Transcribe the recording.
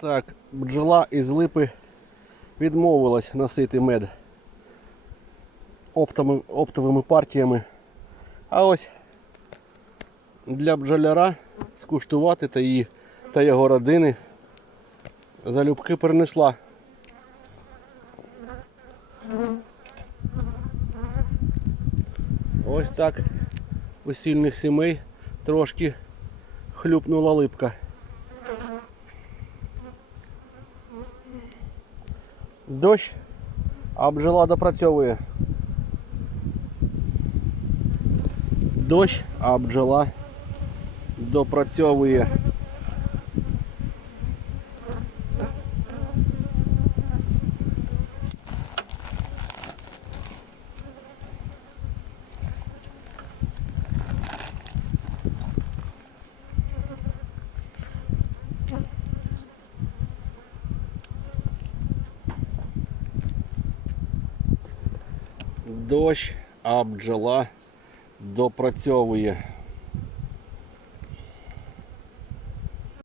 Так, бджола із липи відмовилась носити мед оптовими, оптовими партіями. А ось для бджоляра скуштувати та її та його родини залюбки принесла. Ось так у сильних сімей трошки хлюпнула липка. Дощ, а допрацьовує. Дощ, а бджола допрацьовує. Дощ, а бджола допрацьовує.